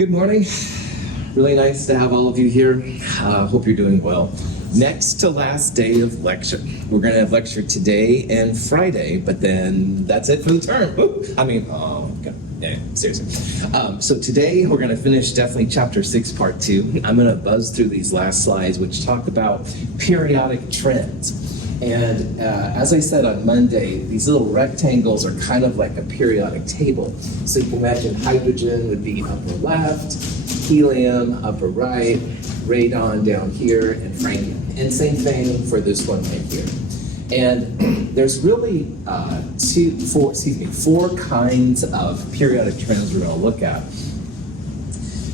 Good morning. Really nice to have all of you here. Hope you're doing well. Next to last day of lecture. We're going to have lecture today and Friday, but then that's it for the term. God. Yeah, seriously. So today we're going to finish definitely chapter 6, part 2. I'm going to buzz through these last slides, which talk about periodic trends. And as I said on Monday, these little rectangles are kind of like a periodic table. So you can imagine hydrogen would be upper left, helium upper right, radon down here, and frankium. And same thing for this one right here. And there's really four kinds of periodic trends we're going to look at.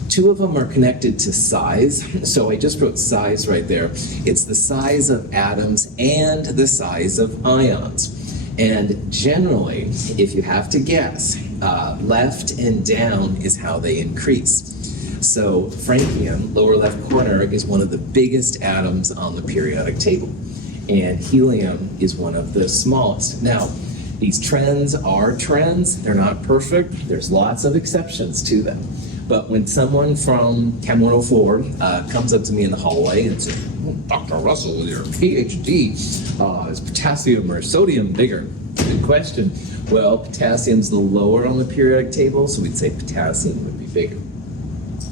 2 of them are connected to size. So I just wrote size right there. It's the size of atoms and the size of ions. And generally, if you have to guess, left and down is how they increase. So frankium, lower left corner, is one of the biggest atoms on the periodic table. And helium is one of the smallest. Now, these trends are trends. They're not perfect. There's lots of exceptions to them. But when someone from Chem 104 comes up to me in the hallway and says, Dr. Russell, with your PhD, is potassium or sodium bigger? Good question. Well, potassium's the lower on the periodic table, so we'd say potassium would be bigger.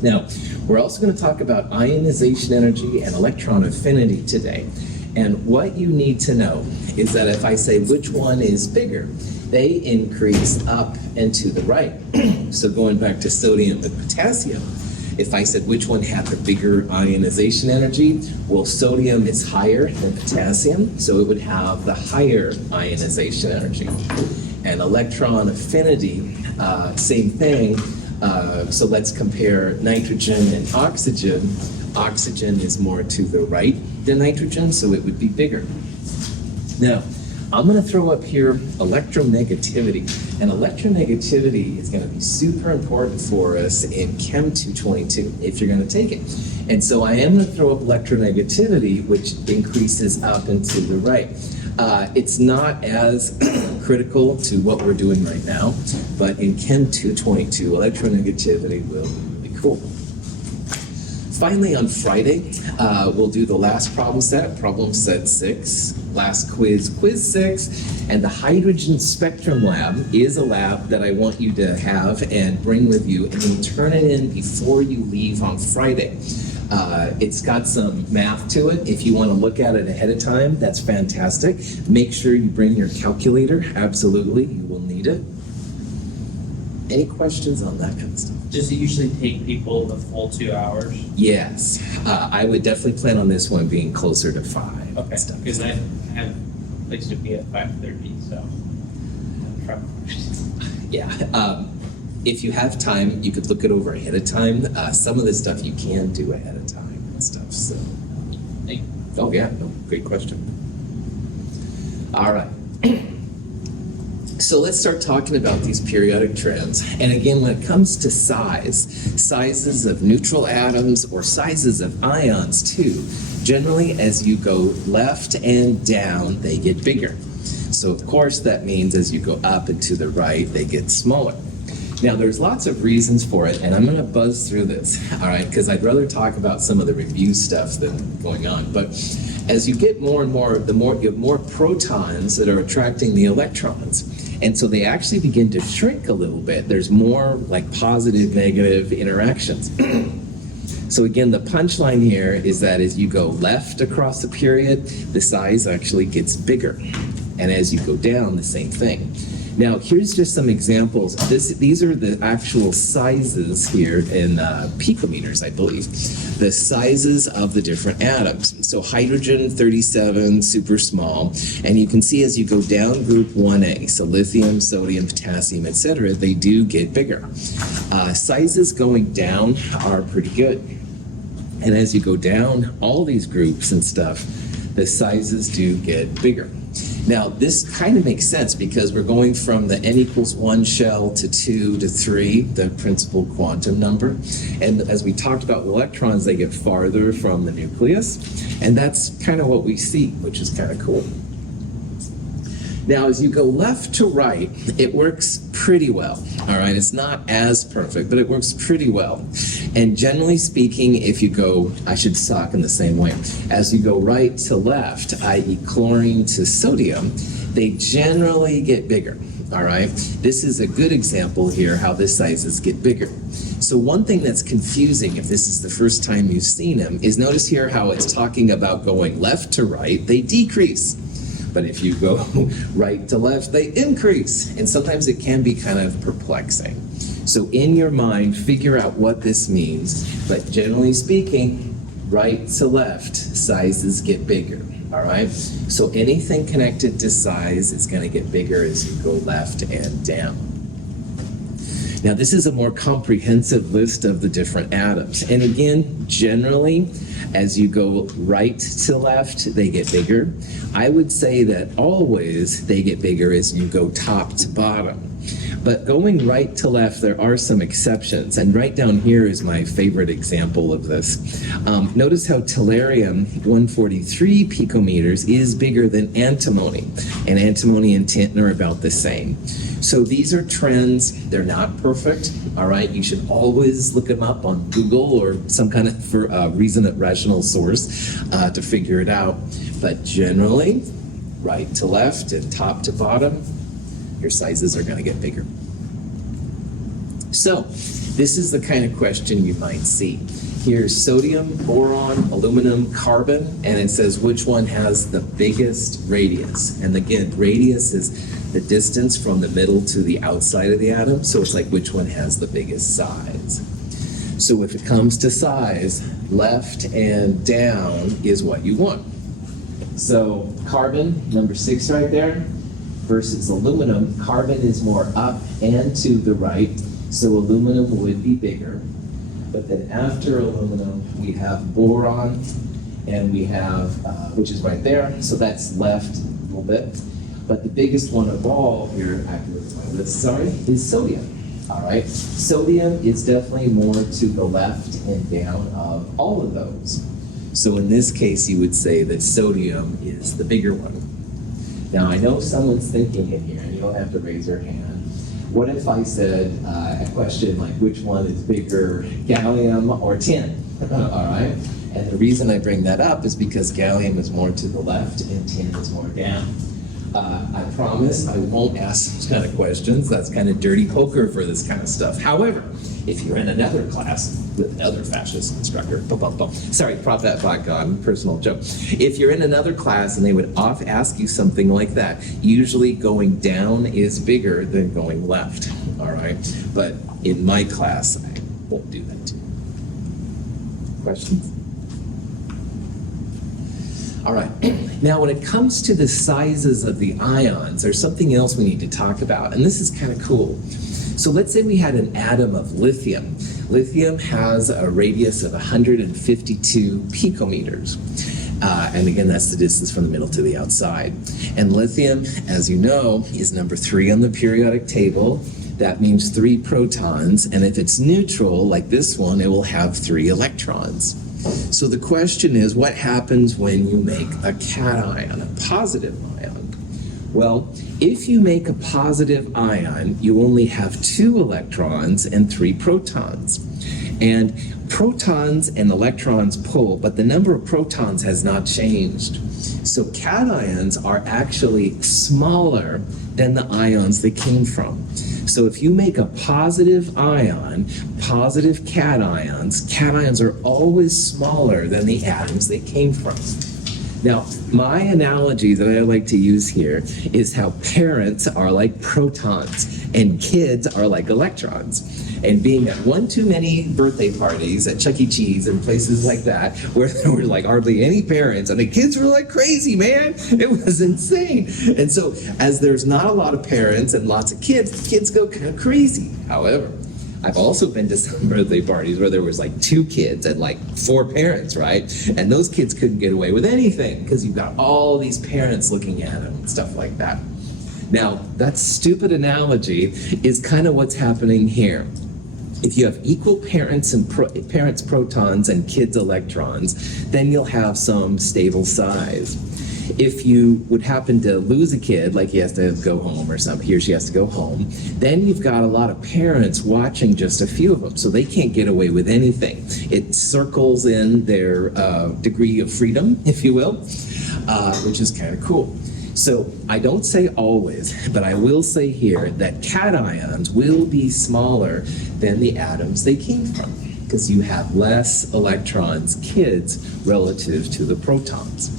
Now, we're also going to talk about ionization energy and electron affinity today. And what you need to know is that if I say which one is bigger, they increase up and to the right. So going back to sodium and potassium, if I said which one had the bigger ionization energy, well, sodium is higher than potassium, so it would have the higher ionization energy. And electron affinity, same thing. So let's compare nitrogen and oxygen. Oxygen is more to the right than nitrogen, so it would be bigger. Now, I'm going to throw up here electronegativity. And electronegativity is going to be super important for us in Chem 222 if you're going to take it. And so I am going to throw up electronegativity, which increases up and to the right. It's not as critical to what we're doing right now, but in Chem 222, electronegativity will be really cool. Finally, on Friday, we'll do the last problem set 6, last quiz 6, and the hydrogen spectrum lab is a lab that I want you to have and bring with you, and then turn it in before you leave on Friday. It's got some math to it. If you want to look at it ahead of time, that's fantastic. Make sure you bring your calculator. Absolutely, you will need it. Any questions on that kind of stuff? Does it usually take people the full 2 hours? Yes. I would definitely plan on this one being closer to 5. Okay, because I have a place to be at 5:30, so I'm trying. Yeah. If you have time, you could look it over ahead of time. Some of this stuff you can do ahead of time and stuff. So. Thank you. Oh yeah, no, great question. All right. So let's start talking about these periodic trends. And again, when it comes to sizes of neutral atoms or sizes of ions too, generally as you go left and down, they get bigger. So of course that means as you go up and to the right, they get smaller. Now there's lots of reasons for it, and I'm going to buzz through this, all right, because I'd rather talk about some of the review stuff than going on. But as you get more and more, you have more protons that are attracting the electrons. And so they actually begin to shrink a little bit. There's more like positive, negative interactions. So again, the punchline here is that as you go left across the period, the size actually gets bigger. And as you go down, the same thing. Now, here's just some examples. These are the actual sizes here in picometers, I believe. The sizes of the different atoms. So hydrogen, 37, super small. And you can see as you go down group 1A, so lithium, sodium, potassium, etc., they do get bigger. Sizes going down are pretty good. And as you go down all these groups and stuff, the sizes do get bigger. Now, this kind of makes sense because we're going from the n equals 1 shell to 2 to 3, the principal quantum number. And as we talked about with electrons, they get farther from the nucleus. And that's kind of what we see, which is kind of cool. Now, as you go left to right, it works pretty well, all right? It's not as perfect, but it works pretty well. And generally speaking, if you go, I should talk in the same way, as you go right to left, i.e. chlorine to sodium, they generally get bigger, all right? This is a good example here how the sizes get bigger. So one thing that's confusing, if this is the first time you've seen them, is notice here how it's talking about going left to right, they decrease. But if you go right to left, they increase. And sometimes it can be kind of perplexing. So in your mind, figure out what this means. But generally speaking, right to left, sizes get bigger, all right? So anything connected to size is going to get bigger as you go left and down. Now, this is a more comprehensive list of the different atoms. And again, generally, as you go right to left, they get bigger. I would say that always they get bigger as you go top to bottom. But going right to left, there are some exceptions. And right down here is my favorite example of this. Notice how tellurium, 143 picometers, is bigger than antimony. And antimony and tin are about the same. So these are trends. They're not perfect, all right? You should always look them up on Google or some kind of rational source to figure it out. But generally, right to left and top to bottom, your sizes are going to get bigger. So this is the kind of question you might see. Here's sodium, boron, aluminum, carbon, and it says which one has the biggest radius. And again, radius is the distance from the middle to the outside of the atom, so it's like which one has the biggest size. So if it comes to size, left and down is what you want. So carbon, number 6 right there, versus aluminum, carbon is more up and to the right, so aluminum would be bigger. But then after aluminum, we have boron, and we have, which is right there, so that's left a little bit. But the biggest one of all here, is sodium. All right, sodium is definitely more to the left and down of all of those. So in this case, you would say that sodium is the bigger one. Now, I know someone's thinking in here, and you don't have to raise your hand. What if I said a question like, which one is bigger, gallium or tin? All right, and the reason I bring that up is because gallium is more to the left and tin is more down. I promise I won't ask those kind of questions. That's kind of dirty poker for this kind of stuff. However, if you're in another class with another fascist instructor, sorry, prop that back on, personal joke. If you're in another class and they would ask you something like that, usually going down is bigger than going left, all right? But in my class, I won't do that to you. Questions? All right, now when it comes to the sizes of the ions, there's something else we need to talk about, and this is kind of cool. So let's say we had an atom of lithium. Lithium has a radius of 152 picometers. And again, that's the distance from the middle to the outside. And lithium, as you know, is number 3 on the periodic table. That means 3 protons, and if it's neutral, like this one, it will have 3 electrons. So the question is, what happens when you make a cation, a positive ion? Well, if you make a positive ion, you only have 2 electrons and 3 protons. And protons and electrons pull, but the number of protons has not changed. So cations are actually smaller than the ions they came from. So if you make a positive ion, positive cations are always smaller than the atoms they came from. Now, my analogy that I like to use here is how parents are like protons and kids are like electrons. And being at one too many birthday parties at Chuck E. Cheese and places like that, where there were like hardly any parents, and the kids were like crazy, man. It was insane. And so, as there's not a lot of parents and lots of kids go kind of crazy. However, I've also been to some birthday parties where there was like 2 kids and like 4 parents, right? And those kids couldn't get away with anything because you've got all these parents looking at them and stuff like that. Now, that stupid analogy is kind of what's happening here. If you have equal parents and parents protons and kids electrons, then you'll have some stable size. If you would happen to lose a kid, like he has to go home or something, he or she has to go home, then you've got a lot of parents watching just a few of them, so they can't get away with anything. It circles in their degree of freedom, if you will, which is kind of cool. So I don't say always, but I will say here that cations will be smaller than the atoms they came from, because you have less electrons, kids, relative to the protons.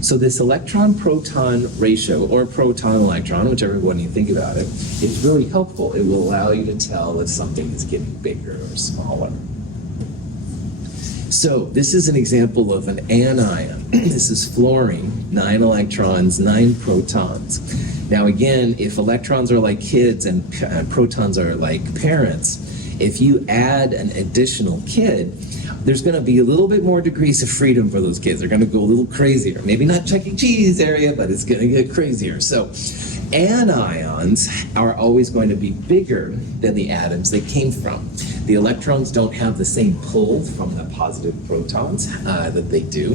So this electron-proton ratio, or proton-electron, whichever one you think about it, is really helpful. It will allow you to tell if something is getting bigger or smaller. So this is an example of an anion. This is fluorine, 9 electrons, 9 protons. Now again, if electrons are like kids and protons are like parents, if you add an additional kid, there's going to be a little bit more degrees of freedom for those kids. They're going to go a little crazier. Maybe not Chuck E. Cheese area, but it's going to get crazier. So anions are always going to be bigger than the atoms they came from. The electrons don't have the same pull from the positive protons that they do.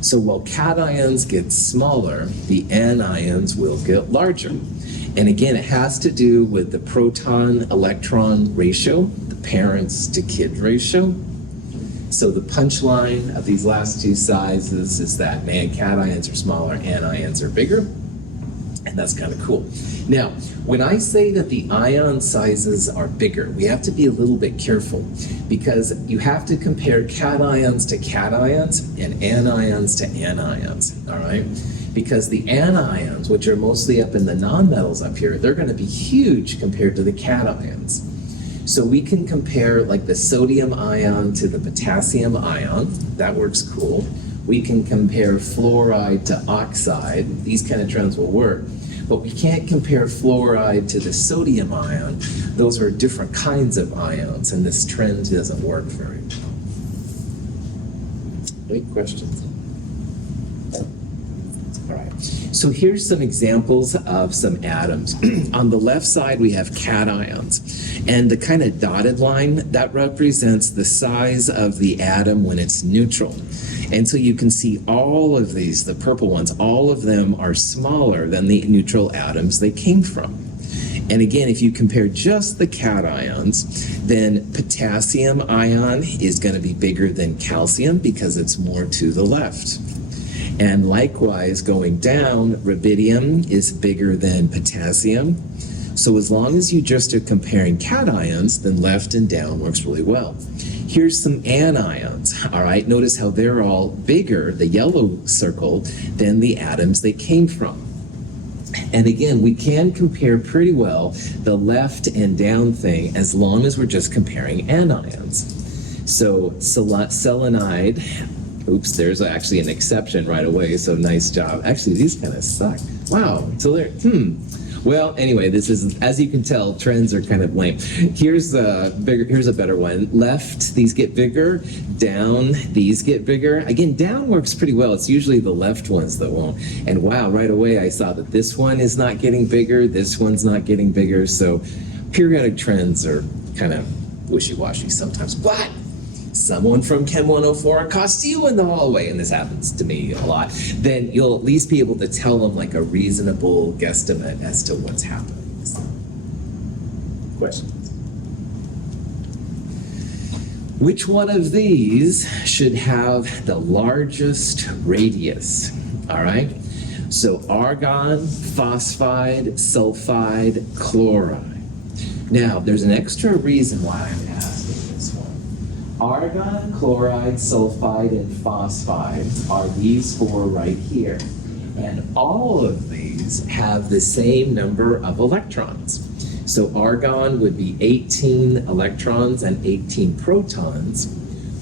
So while cations get smaller, the anions will get larger. And again, it has to do with the proton-electron ratio, the parents to kid ratio. So the punchline of these last two sizes is that, man, cations are smaller, anions are bigger. And that's kind of cool. Now, when I say that the ion sizes are bigger, we have to be a little bit careful, because you have to compare cations to cations and anions to anions, all right? Because the anions, which are mostly up in the nonmetals up here, they're going to be huge compared to the cations. So we can compare like the sodium ion to the potassium ion. That works cool. We can compare fluoride to oxide. These kind of trends will work. But we can't compare fluoride to the sodium ion. Those are different kinds of ions, and this trend doesn't work very well. Any questions? All right. So here's some examples of some atoms. On the left side, we have cations. And the kind of dotted line, that represents the size of the atom when it's neutral. And so you can see all of these, the purple ones, all of them are smaller than the neutral atoms they came from. And again, if you compare just the cations, then potassium ion is going to be bigger than calcium because it's more to the left. And likewise, going down, rubidium is bigger than potassium. So as long as you just are comparing cations, then left and down works really well. Here's some anions, all right? Notice how they're all bigger, the yellow circle, than the atoms they came from. And again, we can compare pretty well the left and down thing as long as we're just comparing anions. So selenide, oops, there's actually an exception right away, so nice job. Actually, these kind of suck. Wow, so they're, Well, anyway, this is, as you can tell, trends are kind of lame. Here's a better one. Left, these get bigger. Down, these get bigger. Again, down works pretty well. It's usually the left ones that won't. And wow, right away I saw that this one is not getting bigger, this one's not getting bigger. So periodic trends are kind of wishy-washy sometimes. But someone from Chem 104 accosts you in the hallway, and this happens to me a lot, then you'll at least be able to tell them like a reasonable guesstimate as to what's happening. Questions? Which one of these should have the largest radius? All right, so argon, phosphide, sulfide, chloride. Now, there's an extra reason why I'm asking this one. Argon, chloride, sulfide, and phosphide are these four right here. And all of these have the same number of electrons. So argon would be 18 electrons and 18 protons.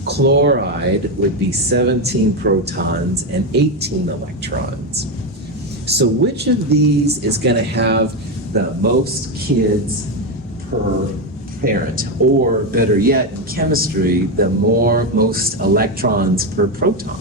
Chloride would be 17 protons and 18 electrons. So which of these is going to have the most kids per parent? Or better yet, in chemistry, the most electrons per proton?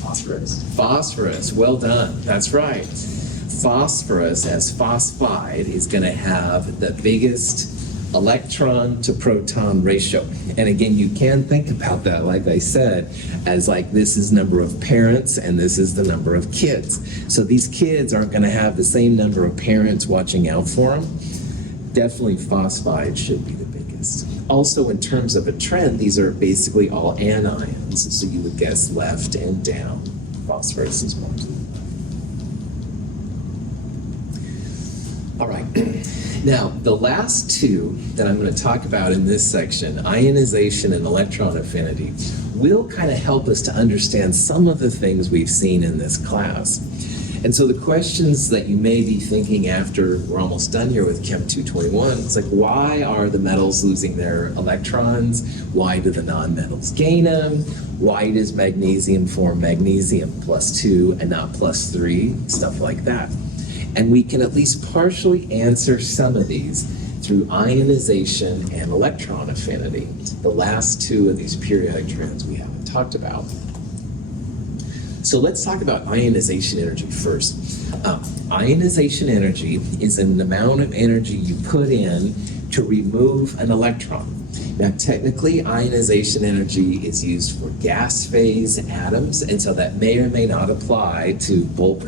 Phosphorus. Phosphorus, well done, that's right. Phosphorus, as phosphide, is going to have the biggest electron to proton ratio. And again, you can think about that, like I said, as like this is number of parents and this is the number of kids. So these kids aren't going to have the same number of parents watching out for them. Definitely phosphide should be the biggest. Also, in terms of a trend, these are basically all anions, so you would guess left and down. Phosphorus is one, two. All right. Now, the last two that I'm going to talk about in this section, ionization and electron affinity, will kind of help us to understand some of the things we've seen in this class. And so the questions that you may be thinking after we're almost done here with Chem 221, it's like, why are the metals losing their electrons? Why do the nonmetals gain them? Why does magnesium form magnesium +2 and not +3? Stuff like that. And we can at least partially answer some of these through ionization and electron affinity, the last two of these periodic trends we haven't talked about. So let's talk about ionization energy first. Ionization energy is an amount of energy you put in to remove an electron. Now, technically, ionization energy is used for gas phase atoms, and so that may or may not apply to bulk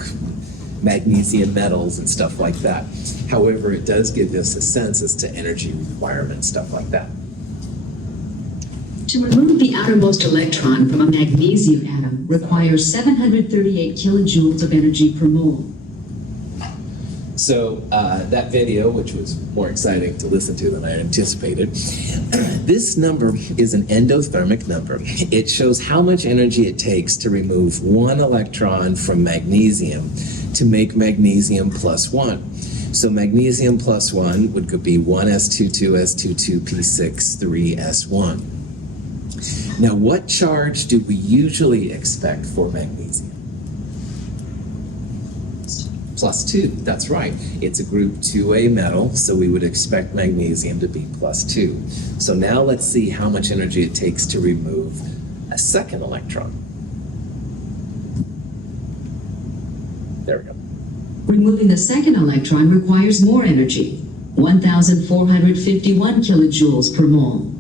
magnesium metals and stuff like that. However, it does give us a sense as to energy requirements, stuff like that. To remove the outermost electron from a magnesium atom requires 738 kilojoules of energy per mole. So that video, which was more exciting to listen to than I anticipated, this number is an endothermic number. It shows how much energy it takes to remove one electron from magnesium to make magnesium +1. So magnesium +1 would be 1s22, s22, p6, 3s1. Now, what charge do we usually expect for magnesium? +2, that's right. It's a group 2A metal, so we would expect magnesium to be +2. So now let's see how much energy it takes to remove a second electron. There we go. Removing the second electron requires more energy, 1,451 kilojoules per mole.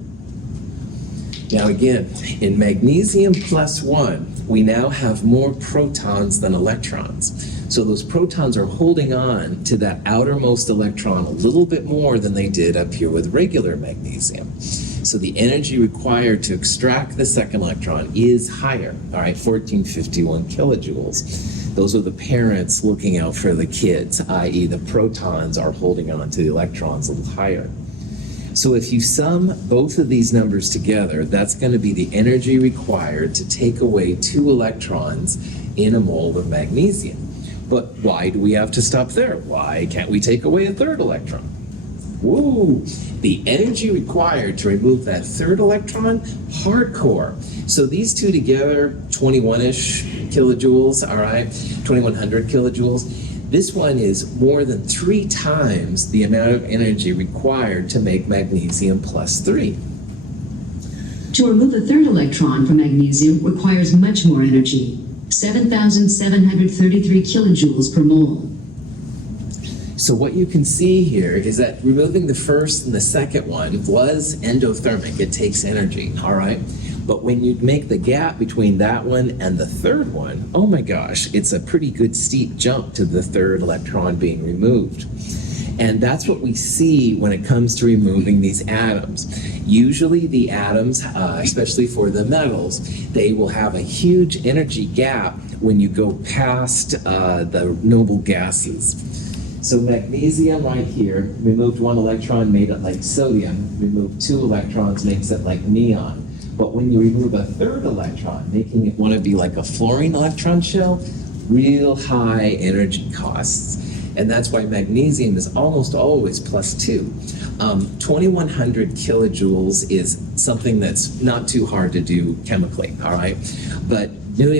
Now again, in magnesium +1, we now have more protons than electrons. So those protons are holding on to that outermost electron a little bit more than they did up here with regular magnesium. So the energy required to extract the second electron is higher, all right, 1451 kilojoules. Those are the parents looking out for the kids, i.e. the protons are holding on to the electrons a little higher. So if you sum both of these numbers together, that's going to be the energy required to take away 2 electrons in a mole of magnesium. But why do we have to stop there? Why can't we take away a third electron? Woo! The energy required to remove that third electron, hardcore. So these two together, 21-ish kilojoules, all right, 2100 kilojoules. This one is more than 3 times the amount of energy required to make magnesium +3. To remove a third electron from magnesium requires much more energy, 7,733 kilojoules per mole. So what you can see here is that removing the first and the second one was endothermic. It takes energy, all right? But when you make the gap between that one and the third one, oh my gosh, it's a pretty good steep jump to the third electron being removed. And that's what we see when it comes to removing these atoms. Usually the atoms, especially for the metals, they will have a huge energy gap when you go past the noble gases. So magnesium right here, removed 1 electron, made it like sodium. Removed 2 electrons, makes it like neon. But when you remove a third electron, making it want to be like a fluorine electron shell, real high energy costs. And that's why magnesium is almost always +2. 2100 kilojoules is something that's not too hard to do chemically, all right? But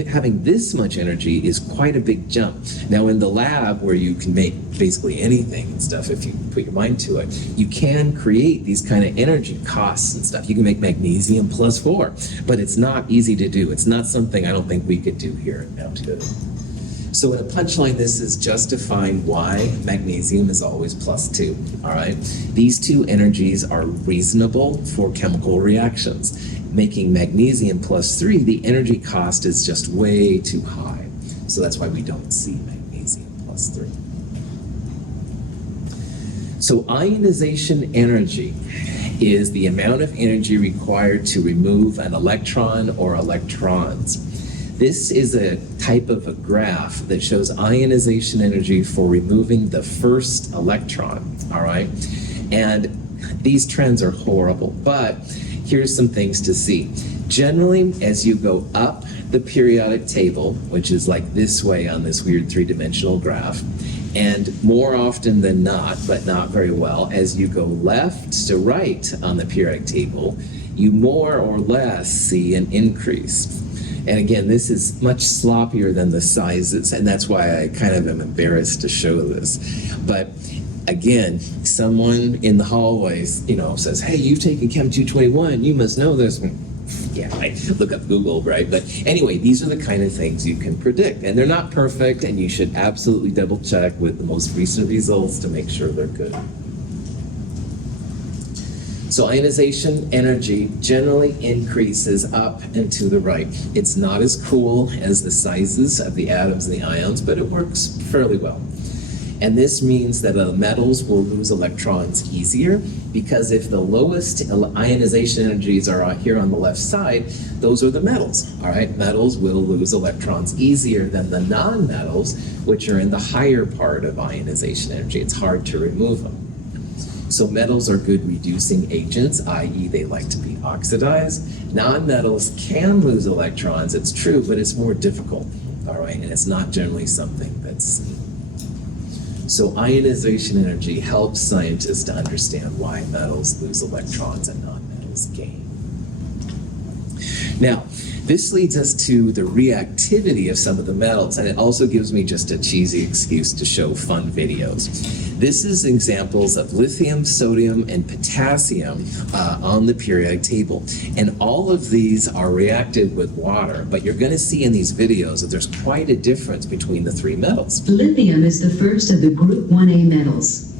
having this much energy is quite a big jump. Now in the lab where you can make basically anything and stuff, if you put your mind to it, you can create these kind of energy costs and stuff. You can make magnesium +4, but it's not easy to do. It's not something I don't think we could do here at Mount Hood. So in a punchline, this is just to find why magnesium is always +2, all right? These two energies are reasonable for chemical reactions. Making magnesium +3, the energy cost is just way too high. So that's why we don't see magnesium +3. So ionization energy is the amount of energy required to remove an electron or electrons. This is a type of a graph that shows ionization energy for removing the first electron, all right? And these trends are horrible, but here's some things to see. Generally, as you go up the periodic table, which is like this way on this weird three-dimensional graph, and more often than not, but not very well, as you go left to right on the periodic table, you more or less see an increase. And again, this is much sloppier than the sizes, and that's why I kind of am embarrassed to show this. But again, someone in the hallways, says, "Hey, you've taken Chem 221, you must know this." Yeah, I look up Google, right? But anyway, these are the kind of things you can predict. And they're not perfect, and you should absolutely double check with the most recent results to make sure they're good. So ionization energy generally increases up and to the right. It's not as cool as the sizes of the atoms and the ions, but it works fairly well. And this means that metals will lose electrons easier, because if the lowest ionization energies are here on the left side, those are the metals, all right? Metals will lose electrons easier than the non-metals, which are in the higher part of ionization energy. It's hard to remove them. So metals are good reducing agents, i.e. they like to be oxidized. Non-metals can lose electrons, it's true, but it's more difficult, all right? And it's not generally something that's seen. So ionization energy helps scientists to understand why metals lose electrons and non-metals gain. Now, this leads us to the reactivity of some of the metals, and it also gives me just a cheesy excuse to show fun videos. This is examples of lithium, sodium, and potassium on the periodic table. And all of these are reactive with water, but you're going to see in these videos that there's quite a difference between the three metals. Lithium is the first of the group 1A metals.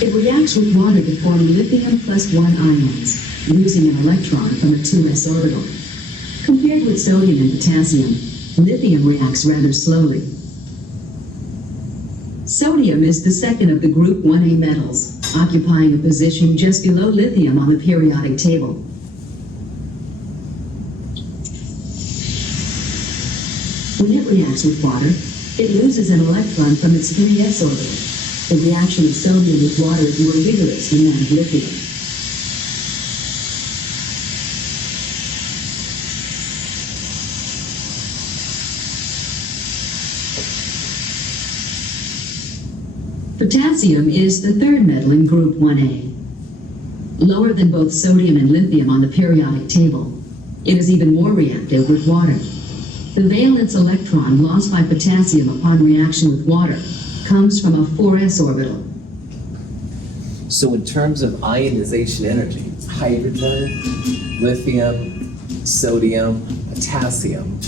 It reacts with water to form lithium +1 ions, losing an electron from a 2s orbital. Compared with sodium and potassium, lithium reacts rather slowly. Sodium is the second of the group 1A metals, occupying a position just below lithium on the periodic table. When it reacts with water, it loses an electron from its 3s orbital. The reaction of sodium with water is more vigorous than that of lithium. Potassium is the third metal in group 1A. Lower than both sodium and lithium on the periodic table, it is even more reactive with water. The valence electron lost by potassium upon reaction with water comes from a 4s orbital. So in terms of ionization energy, hydrogen, lithium, sodium, potassium.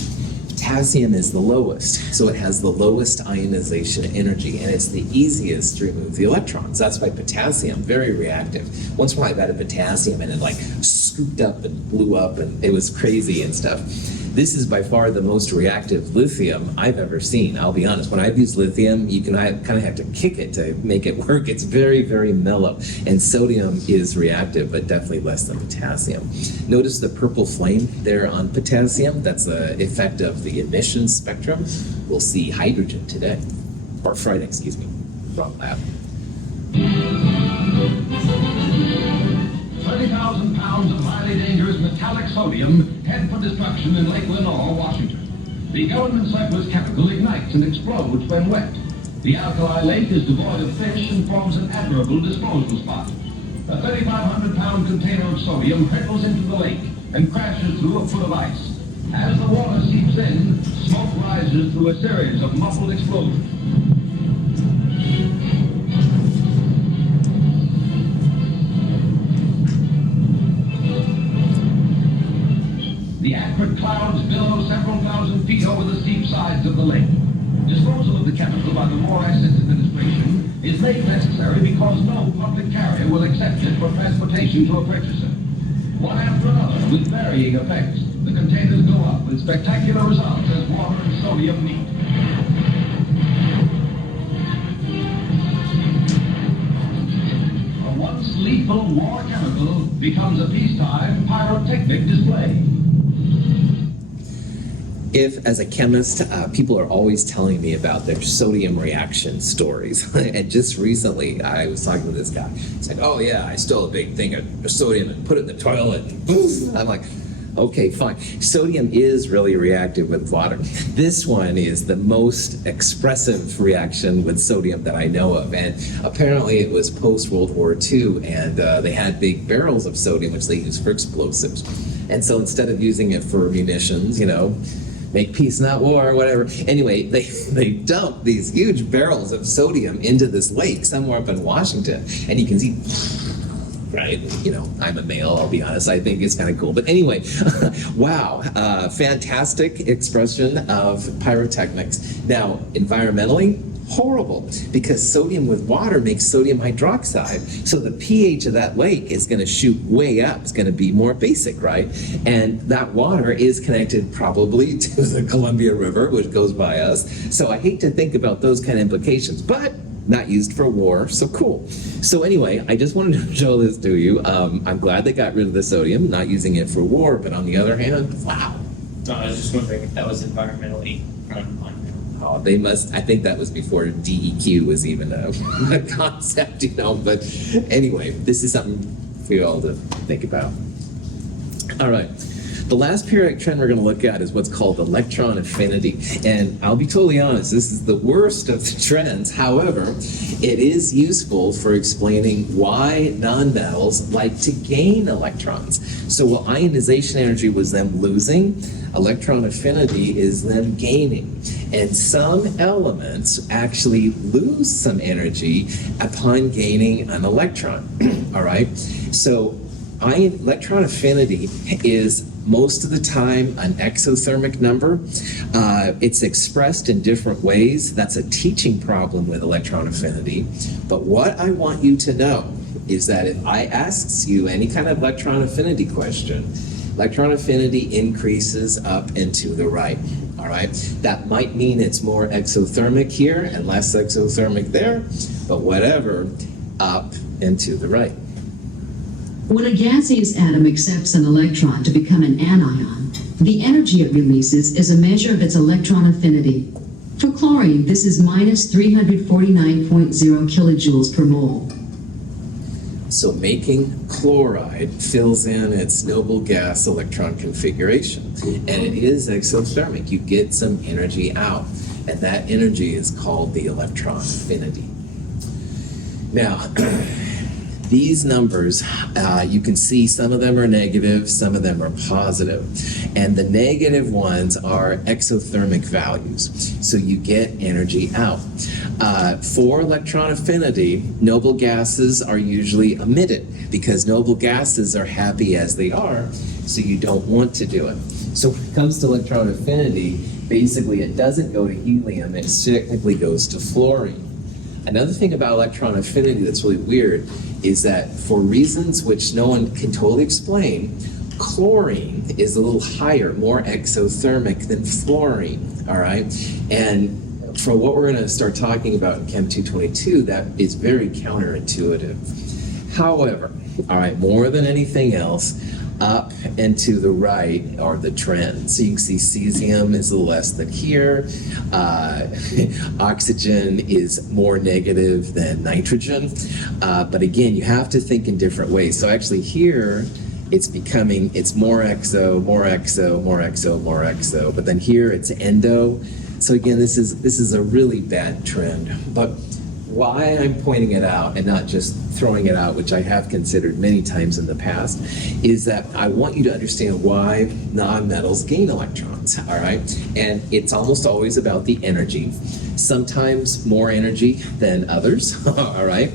Potassium is the lowest, so it has the lowest ionization energy, and it's the easiest to remove the electrons. That's why potassium, very reactive. Once in a while I've had a potassium and it like scooped up and blew up and it was crazy and stuff. This is by far the most reactive lithium I've ever seen. I'll be honest, when I've used lithium, you can kind of have to kick it to make it work. It's very, very mellow. And sodium is reactive, but definitely less than potassium. Notice the purple flame there on potassium. That's the effect of the emission spectrum. We'll see hydrogen today, or Friday, excuse me, wrong lab. 30,000 pounds of highly dangerous metallic sodium head for destruction in Lake Lenore, Washington. The government surplus chemical ignites and explodes when wet. The alkali lake is devoid of fish and forms an admirable disposal spot. A 3,500-pound container of sodium hurtles into the lake and crashes through a foot of ice. As the water seeps in, smoke rises through a series of muffled explosions. made necessary because no public carrier will accept it for transportation to a purchaser. One after another, with varying effects, the containers go up with spectacular results as water and sodium meet. A once lethal war chemical becomes a peacetime pyrotechnic display. If, as a chemist, people are always telling me about their sodium reaction stories. And just recently, I was talking to this guy. He's like, oh yeah, I stole a big thing of sodium and put it in the toilet. And poof. I'm like, okay, fine. Sodium is really reactive with water. This one is the most expressive reaction with sodium that I know of. And apparently it was post-World War II, and they had big barrels of sodium, which they used for explosives. And so instead of using it for munitions, make peace, not war, or whatever. Anyway, they dumped these huge barrels of sodium into this lake somewhere up in Washington, and you can see, right? I'm a male, I'll be honest, I think it's kind of cool. But anyway, wow, fantastic expression of pyrotechnics. Now, environmentally, horrible, because sodium with water makes sodium hydroxide. So the pH of that lake is going to shoot way up. It's going to be more basic, right? And that water is connected probably to the Columbia River, which goes by us. So I hate to think about those kind of implications, but not used for war, so cool. So anyway, I just wanted to show this to you. I'm glad they got rid of the sodium, not using it for war, but on the other hand, wow. No, I was just wondering if that was environmentally unfair. Oh, they must, I think that was before DEQ was even a concept, but anyway, this is something for you all to think about. All right. The last periodic trend we're going to look at is what's called electron affinity. And I'll be totally honest, this is the worst of the trends. However, it is useful for explaining why nonmetals like to gain electrons. So while ionization energy was them losing, electron affinity is them gaining. And some elements actually lose some energy upon gaining an electron. All right? So electron affinity is most of the time an exothermic number. It's expressed in different ways. That's a teaching problem with electron affinity. But what I want you to know is that if I ask you any kind of electron affinity question, electron affinity increases up and to the right. All right? That might mean it's more exothermic here and less exothermic there, but whatever, up and to the right. When a gaseous atom accepts an electron to become an anion, the energy it releases is a measure of its electron affinity. For chlorine, this is minus 349.0 kilojoules per mole. So making chloride fills in its noble gas electron configuration, and it is exothermic. You get some energy out, and that energy is called the electron affinity. Now, these numbers, you can see some of them are negative, some of them are positive. And the negative ones are exothermic values. So you get energy out. For electron affinity, noble gases are usually emitted because noble gases are happy as they are, so you don't want to do it. So when it comes to electron affinity, basically it doesn't go to helium, it technically goes to fluorine. Another thing about electron affinity that's really weird is that for reasons which no one can totally explain, chlorine is a little higher, more exothermic than fluorine, all right? And for what we're going to start talking about in Chem 222, that is very counterintuitive. However, all right, more than anything else, up and to the right are the trends. So you can see cesium is a little less than here. Oxygen is more negative than nitrogen. But again, you have to think in different ways. So actually here, it's more exo, more exo, more exo, more exo. But then here it's endo. So again, this is a really bad trend. But why I'm pointing it out and not just throwing it out, which I have considered many times in the past, is that I want you to understand why nonmetals gain electrons, all right? And it's almost always about the energy. Sometimes more energy than others, all right?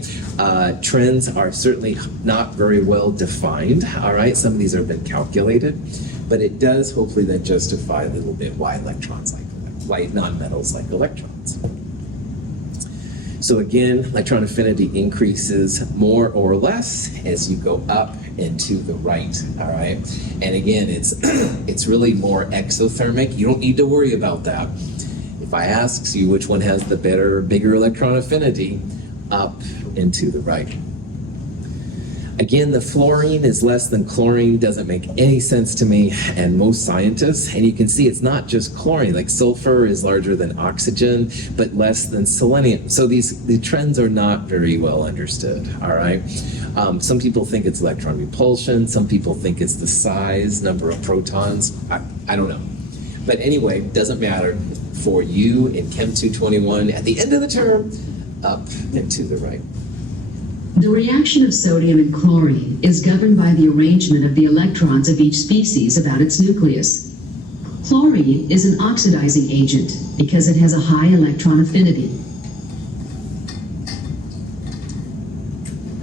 Trends are certainly not very well defined, all right? Some of these have been calculated, but it does hopefully then justify a little bit why nonmetals like electrons. So again, electron affinity increases more or less as you go up and to the right, all right? And again, it's really more exothermic. You don't need to worry about that. If I ask you which one has the bigger electron affinity, up and to the right. Again, the fluorine is less than chlorine, doesn't make any sense to me and most scientists. And you can see it's not just chlorine, like sulfur is larger than oxygen, but less than selenium. So the trends are not very well understood, all right? Some people think it's electron repulsion, some people think it's the size, number of protons, I don't know. But anyway, doesn't matter. For you in Chem 221, at the end of the term, up and to the right. The reaction of sodium and chlorine is governed by the arrangement of the electrons of each species about its nucleus. Chlorine is an oxidizing agent because it has a high electron affinity.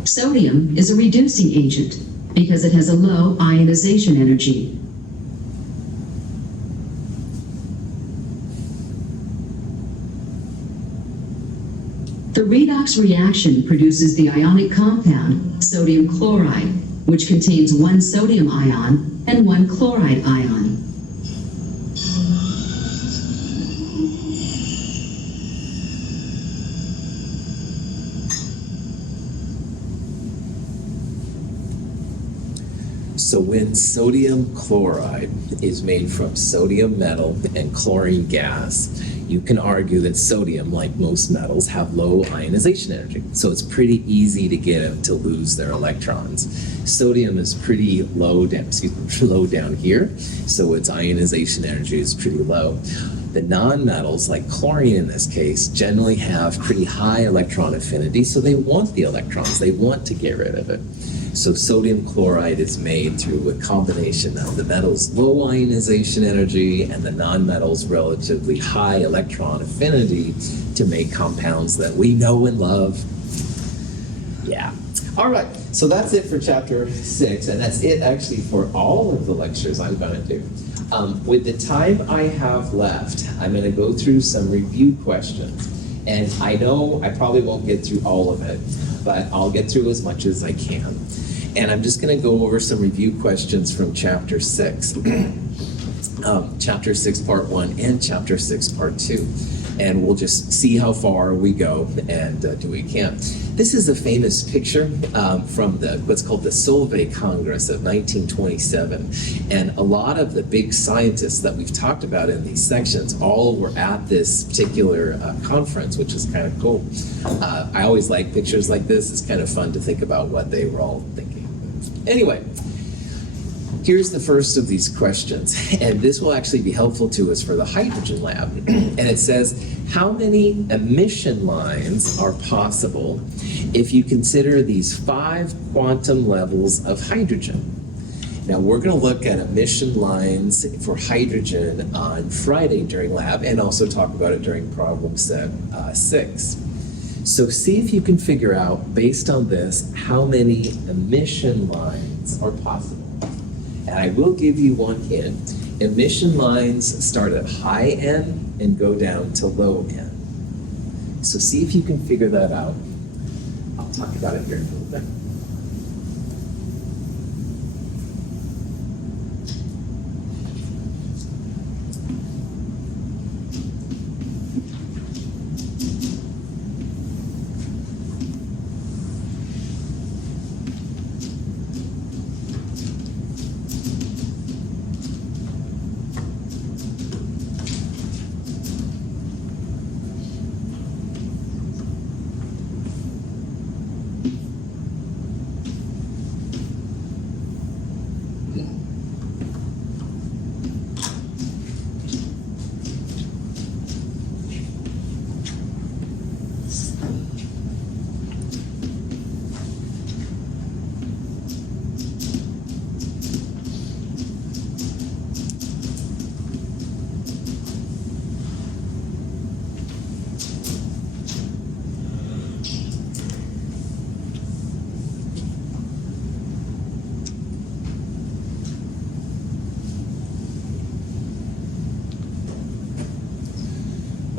Sodium is a reducing agent because it has a low ionization energy. The redox reaction produces the ionic compound sodium chloride, which contains one sodium ion and one chloride ion. So when sodium chloride is made from sodium metal and chlorine gas, you can argue that sodium, like most metals, have low ionization energy. So it's pretty easy to get them to lose their electrons. Sodium is pretty low down here, so its ionization energy is pretty low. The nonmetals, like chlorine in this case, generally have pretty high electron affinity, so they want the electrons, they want to get rid of it. So sodium chloride is made through a combination of the metal's low ionization energy and the nonmetal's relatively high electron affinity to make compounds that we know and love. Yeah. All right, so that's it for chapter 6, and that's it actually for all of the lectures I'm going to do. With the time I have left, I'm going to go through some review questions. And I know I probably won't get through all of it, but I'll get through as much as I can. And I'm just going to go over some review questions from Chapter 6. Chapter 6, Part 1, and Chapter 6, Part 2. And we'll just see how far we go and do we can. This is a famous picture from what's called the Solvay Congress of 1927. And a lot of the big scientists that we've talked about in these sections all were at this particular conference, which is kind of cool. I always like pictures like this. It's kind of fun to think about what they were all thinking. Anyway, here's the first of these questions, and this will actually be helpful to us for the hydrogen lab. And it says, how many emission lines are possible if you consider these 5 quantum levels of hydrogen? Now, we're going to look at emission lines for hydrogen on Friday during lab, and also talk about it during problem set 6. So see if you can figure out, based on this, how many emission lines are possible. And I will give you one hint. Emission lines start at high N and go down to low N. So see if you can figure that out. I'll talk about it here in a little bit.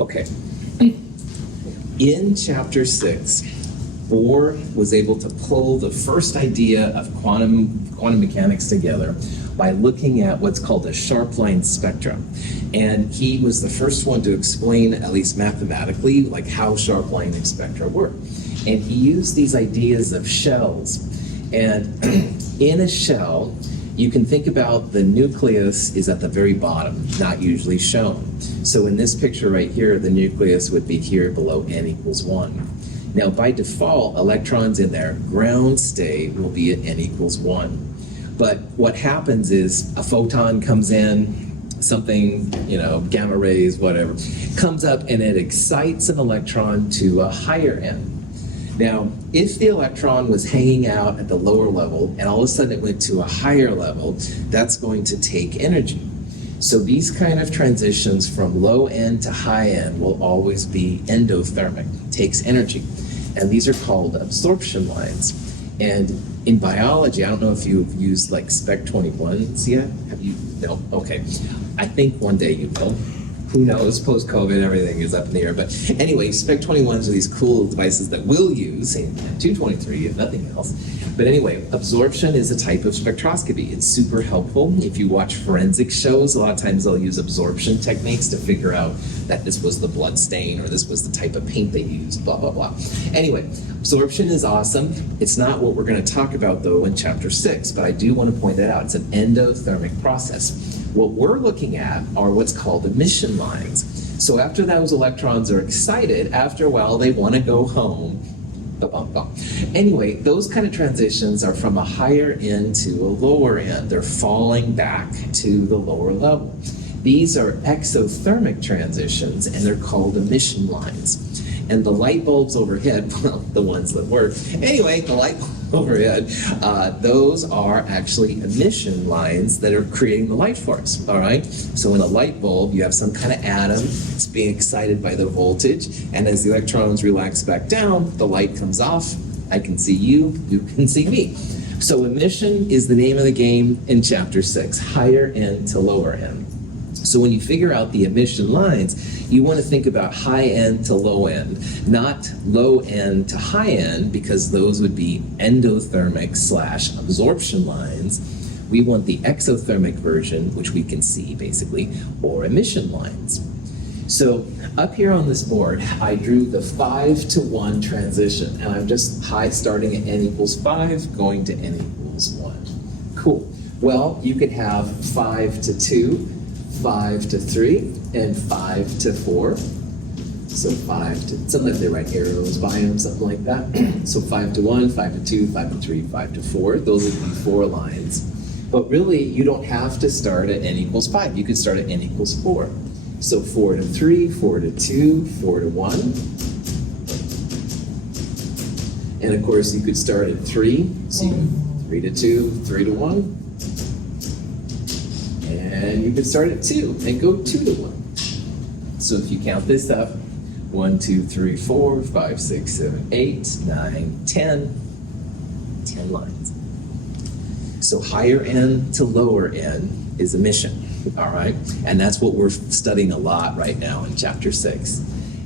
Okay. In chapter 6, Bohr was able to pull the first idea of quantum mechanics together by looking at what's called a sharp line spectrum. And he was the first one to explain, at least mathematically, like how sharp line spectra work. And he used these ideas of shells. And in a shell, you can think about the nucleus is at the very bottom, not usually shown. So in this picture right here, the nucleus would be here below n equals 1. Now by default, electrons in their ground state will be at n equals 1. But what happens is a photon comes in, something, gamma rays, whatever, comes up and it excites an electron to a higher n. Now, if the electron was hanging out at the lower level and all of a sudden it went to a higher level, that's going to take energy. So these kind of transitions from low n to high n will always be endothermic, takes energy. And these are called absorption lines. And in biology, I don't know if you've used like Spec 21s yet. Have you? No? Okay. I think one day you will. Who knows? Post-COVID, everything is up in the air. But anyway, Spec 21s are these cool devices that we'll use in 223 if nothing else. But anyway, absorption is a type of spectroscopy. It's super helpful. If you watch forensic shows, a lot of times they'll use absorption techniques to figure out that this was the blood stain or this was the type of paint they used, blah, blah, blah. Anyway, absorption is awesome. It's not what we're going to talk about, though, in Chapter 6, but I do want to point that out. It's an endothermic process. What we're looking at are what's called emission lines. So after those electrons are excited, after a while they want to go home. Anyway, those kind of transitions are from a higher end to a lower end. They're falling back to the lower level. These are exothermic transitions, and they're called emission lines. And the light bulbs overhead, well, the ones that work. Anyway, the light bulbs overhead, those are actually emission lines that are creating the light for us, all right? So in a light bulb, you have some kind of atom, it's being excited by the voltage, and as the electrons relax back down, the light comes off. I can see you, you can see me. So emission is the name of the game in Chapter 6, higher end to lower end. So when you figure out the emission lines, you want to think about high end to low end, not low end to high end, because those would be endothermic / absorption lines. We want the exothermic version, which we can see basically, or emission lines. So up here on this board, I drew the 5-to-1 transition, and I'm just starting at n equals 5, going to n equals 1. Cool. Well, you could have 5 to 2, 5 to 3, and 5 to 4. So 5 to, sometimes they write arrows by them, something like that. So 5 to 1, 5 to 2, 5 to 3, 5 to 4. Those would be 4 lines. But really, you don't have to start at n equals 5. You could start at n equals 4. So 4 to 3, 4 to 2, 4 to 1. And of course, you could start at 3. So 3 to 2, 3 to 1. And you could start at 2 and go 2 to 1. So if you count this up, 1, 2, 3, 4, 5, 6, 7, 8, 9, 10. 10 lines. So higher n to lower n is emission, all right? And that's what we're studying a lot right now in Chapter 6.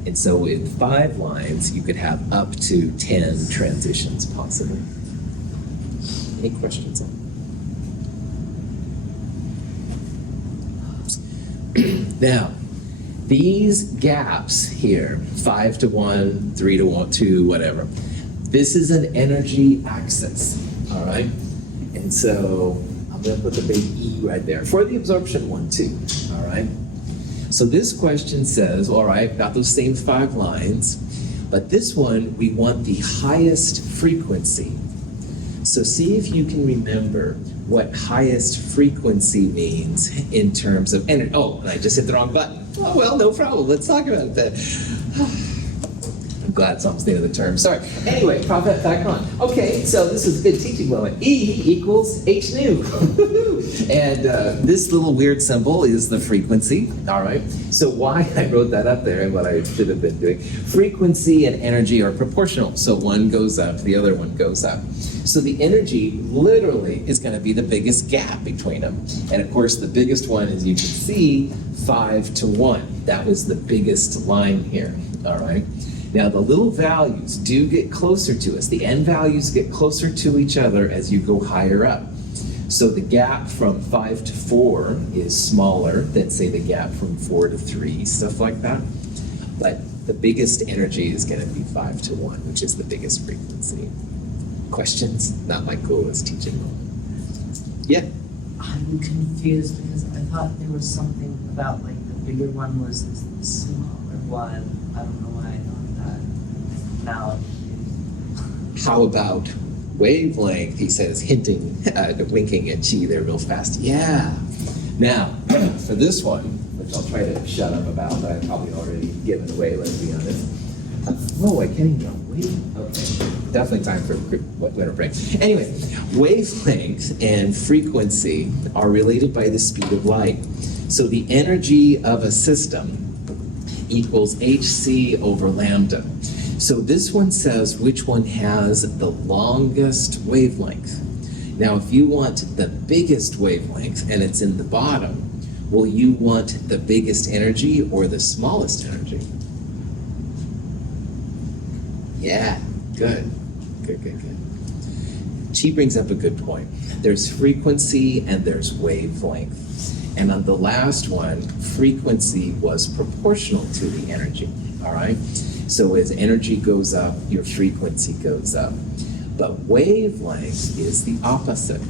And so in 5 lines, you could have up to 10 transitions possibly. Any questions on that? Now, these gaps here, 5 to 1, 3 to 1, 2, whatever, this is an energy axis, all right? And so I'm going to put the big E right there for the absorption one too, all right? So this question says, all right, got those same 5 lines, but this one, we want the highest frequency. So see if you can remember what highest frequency means in terms of energy. Oh, and I just hit the wrong button. Oh, well, no problem. Let's talk about that. I'm glad something's the end of the term. Sorry. Anyway, Prophet back on. Okay, so this is a good teaching moment. E equals h nu. And this little weird symbol is the frequency. All right. So why I wrote that up there and what I should have been doing. Frequency and energy are proportional. So one goes up, the other one goes up. So the energy literally is going to be the biggest gap between them. And of course, the biggest one, as you can see, 5 to 1. That was the biggest line here. All right. Now the little values do get closer to us. The n values get closer to each other as you go higher up. So the gap from 5 to 4 is smaller than, say, the gap from 4 to 3, stuff like that. But the biggest energy is going to be 5 to 1, which is the biggest frequency. Questions? Not my coolest teaching moment. Yeah? I'm confused because I thought there was something about like the bigger one was the smaller one. I don't know why I thought that. Now, How about wavelength? He says, hinting, winking at Chi there real fast. Yeah. Now, for this one, which I'll try to shut up about, but I've probably already given away, let's be honest. Oh, I can't even wait. Okay. Definitely time for a winter break. Anyway, wavelength and frequency are related by the speed of light. So the energy of a system equals hc over lambda. So this one says which one has the longest wavelength. Now, if you want the biggest wavelength and it's in the bottom, will you want the biggest energy or the smallest energy? Yeah, good. Good. Chi brings up a good point. There's frequency and there's wavelength. And on the last one, frequency was proportional to the energy, all right? So as energy goes up, your frequency goes up. But wavelength is the opposite.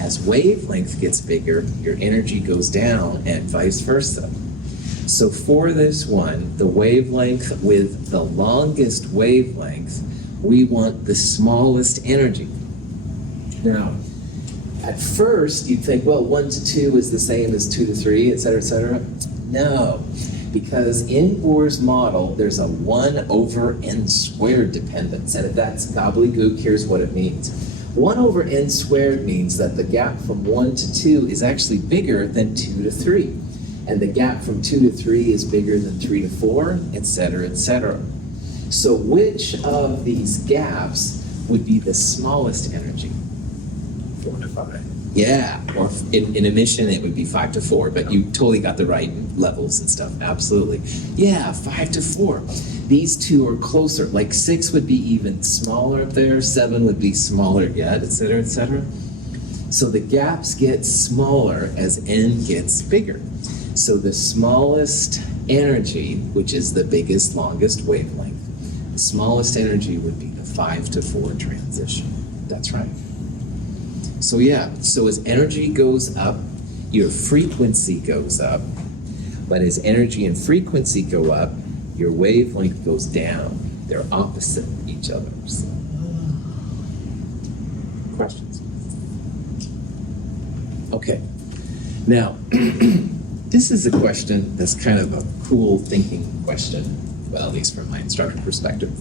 As wavelength gets bigger, your energy goes down and vice versa. So for this one, the wavelength with the longest wavelength, we want the smallest energy. Now, at first, you'd think, well, 1 to 2 is the same as 2 to 3, et cetera, et cetera. No, because in Bohr's model, there's a 1 over n squared dependence. And if that's gobbledygook, here's what it means. 1 over n squared means that the gap from 1 to 2 is actually bigger than 2 to 3. And the gap from 2 to 3 is bigger than 3 to 4, et cetera, et cetera. So which of these gaps would be the smallest energy? 4 to 5. Yeah, or in emission it would be 5 to 4, but you totally got the right levels and stuff, absolutely. Yeah, 5 to 4. These two are closer, like 6 would be even smaller up there, 7 would be smaller yet, et cetera, et cetera. So the gaps get smaller as n gets bigger. So the smallest energy, which is the biggest, longest wavelength, the smallest energy would be the 5 to 4 transition. That's right. So yeah, so as energy goes up, your frequency goes up, but as energy and frequency go up, your wavelength goes down. They're opposite each other. So. Questions? Okay. Now, this is a question that's kind of a cool thinking question, well, at least from my instructor perspective.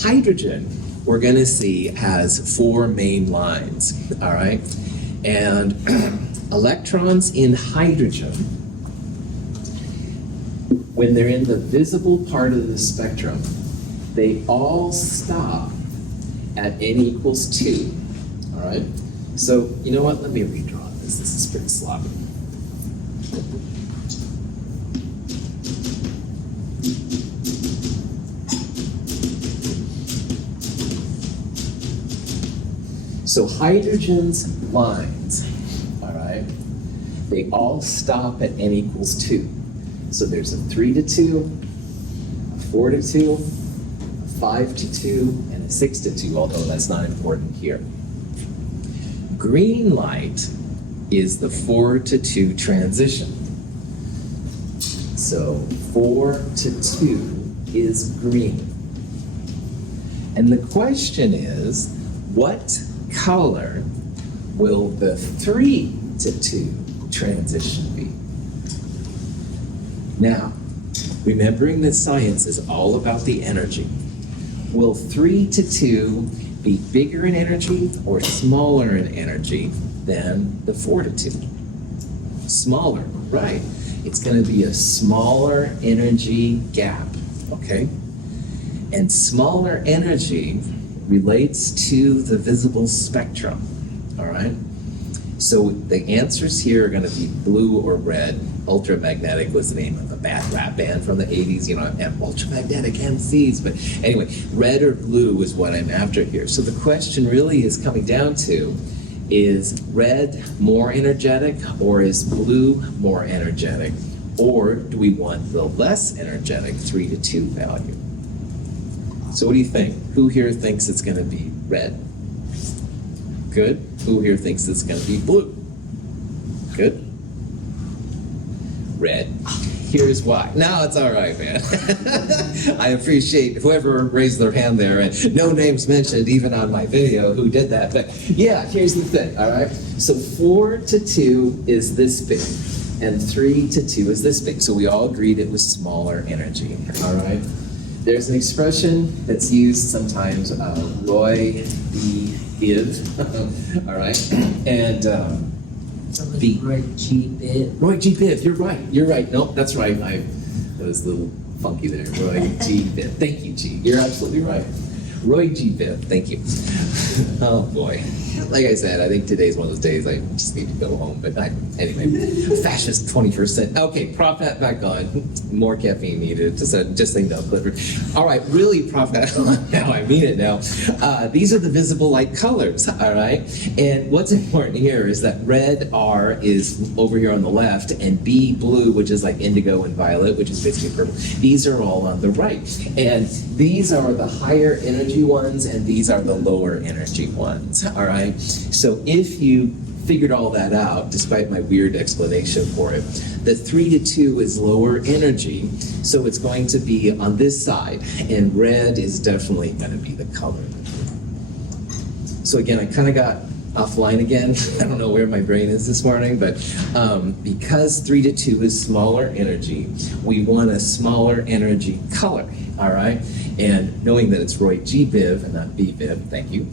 Hydrogen, we're going to see, has 4 main lines, all right? And electrons in hydrogen, when they're in the visible part of the spectrum, they all stop at n equals 2, all right? So, you know what? Let me redraw this. This is pretty sloppy. So hydrogen's lines, all right, they all stop at n equals 2. So there's a 3 to 2, a 4 to 2, a 5 to 2, and a 6 to 2, although that's not important here. Green light is the 4 to 2 transition. So 4 to 2 is green. And the question is, what color will the 3 to 2 transition be? Now, remembering that science is all about the energy, will 3 to 2 be bigger in energy or smaller in energy than the 4 to 2? Smaller, right. It's going to be a smaller energy gap, okay? And smaller energy relates to the visible spectrum, all right? So the answers here are going to be blue or red. Ultramagnetic was the name of a bad rap band from the 80s, you know, and ultramagnetic MCs. But anyway, red or blue is what I'm after here. So the question really is coming down to, is red more energetic or is blue more energetic? Or do we want the less energetic 3 to 2 value? So what do you think? Who here thinks it's going to be red? Good. Who here thinks it's going to be blue? Good. Red. Here's why. No, it's all right, man. I appreciate whoever raised their hand there, and no names mentioned even on my video who did that. But yeah, here's the thing, all right? So 4 to 2 is this big, and 3 to 2 is this big. So we all agreed it was smaller energy, all right? There's an expression that's used sometimes, Roy B. Biv, all right? And Somebody Roy G. Biv. Roy G. Biv, you're right. You're right. Nope, that's right. That was a little funky there. Roy G. Biv. Thank you, G. You're absolutely right. Roy G. Biv. Thank you. Oh boy. Like I said, I think today's one of those days I just need to go home. But anyway, fascist 21st century. Okay, Prof. Hat back on. More caffeine needed. Just say no, Clifford. All right, really, Prof. Hat on now. I mean it now. These are the visible light colors. All right, and what's important here is that red R is over here on the left, and B blue, which is like indigo and violet, which is basically purple. These are all on the right, and these are the higher energy ones, and these are the lower energy ones. All right. So if you figured all that out, despite my weird explanation for it, the 3 to 2 is lower energy, so it's going to be on this side, and red is definitely going to be the color. So again, I kind of got offline again. I don't know where my brain is this morning, but because 3 to 2 is smaller energy, we want a smaller energy color, all right? And knowing that it's Roy G. Biv and not B. Biv, thank you,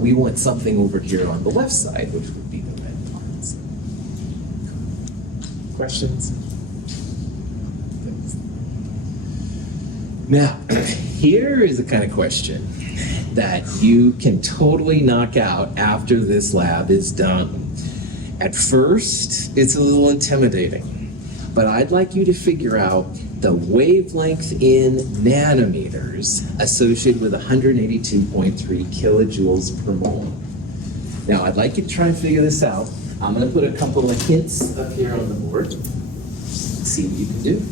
we want something over here on the left side, which would be the red parts. Questions? Now, here is the kind of question that you can totally knock out after this lab is done. At first, it's a little intimidating, but I'd like you to figure out the wavelength in nanometers associated with 182.3 kilojoules per mole. Now, I'd like you to try and figure this out. I'm going to put a couple of hints up here on the board. See what you can do.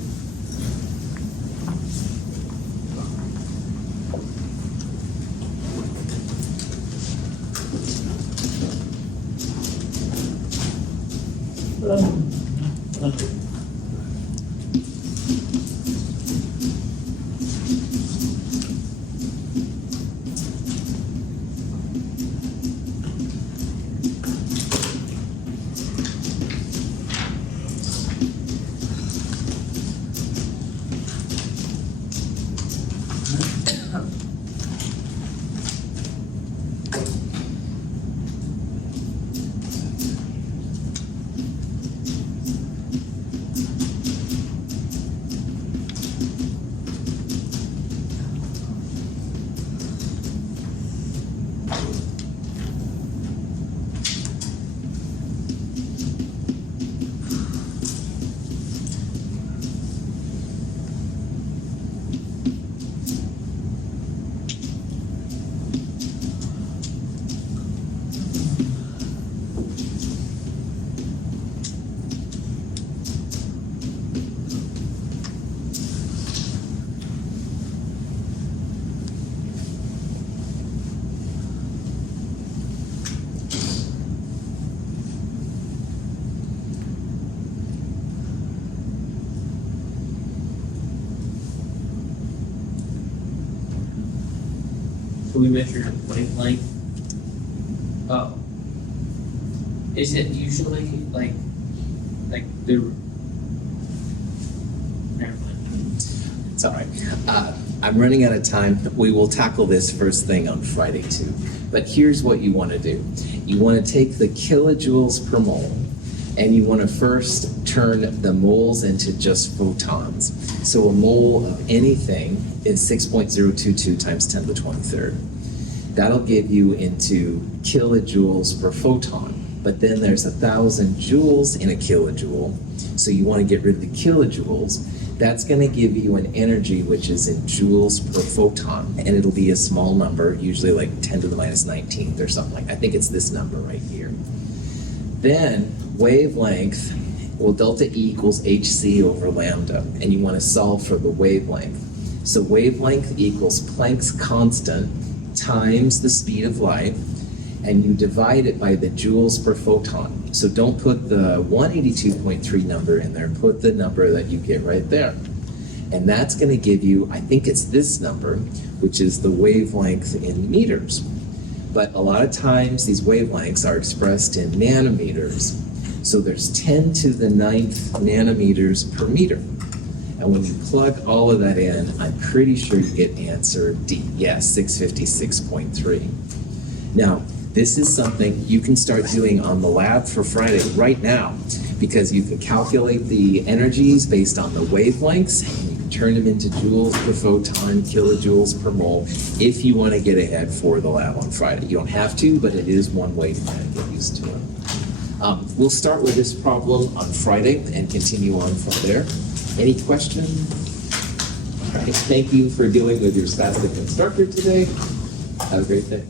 We measure wavelength. Oh. Is it usually like the? Never mind. It's all right. I'm running out of time. We will tackle this first thing on Friday too. But here's what you want to do. You want to take the kilojoules per mole, and you want to first turn the moles into just photons. So a mole of anything is 6.022 times 10 to the 23rd. That'll give you into kilojoules per photon. but then there's 1,000 joules in a kilojoule. So you want to get rid of the kilojoules. That's going to give you an energy which is in joules per photon, and it'll be a small number, usually like 10 to the minus 19th or something like that. I think it's this number right here. Then wavelength, well, delta E equals hc over lambda, and you want to solve for the wavelength. So wavelength equals Planck's constant times the speed of light, and you divide it by the joules per photon. So don't put the 182.3 number in there, put the number that you get right there. And that's going to give you, I think it's this number, which is the wavelength in meters. But a lot of times these wavelengths are expressed in nanometers. So there's 10 to the 9th nanometers per meter. And when you plug all of that in, I'm pretty sure you get answer D. Yes, 656.3. Now, this is something you can start doing on the lab for Friday right now, because you can calculate the energies based on the wavelengths, and you can turn them into joules per photon, kilojoules per mole, if you want to get ahead for the lab on Friday. You don't have to, but it is one way to kind of get used to it. We'll start with this problem on Friday and continue on from there. Any questions? All right, thank you for dealing with your spastic instructor today. Have a great day.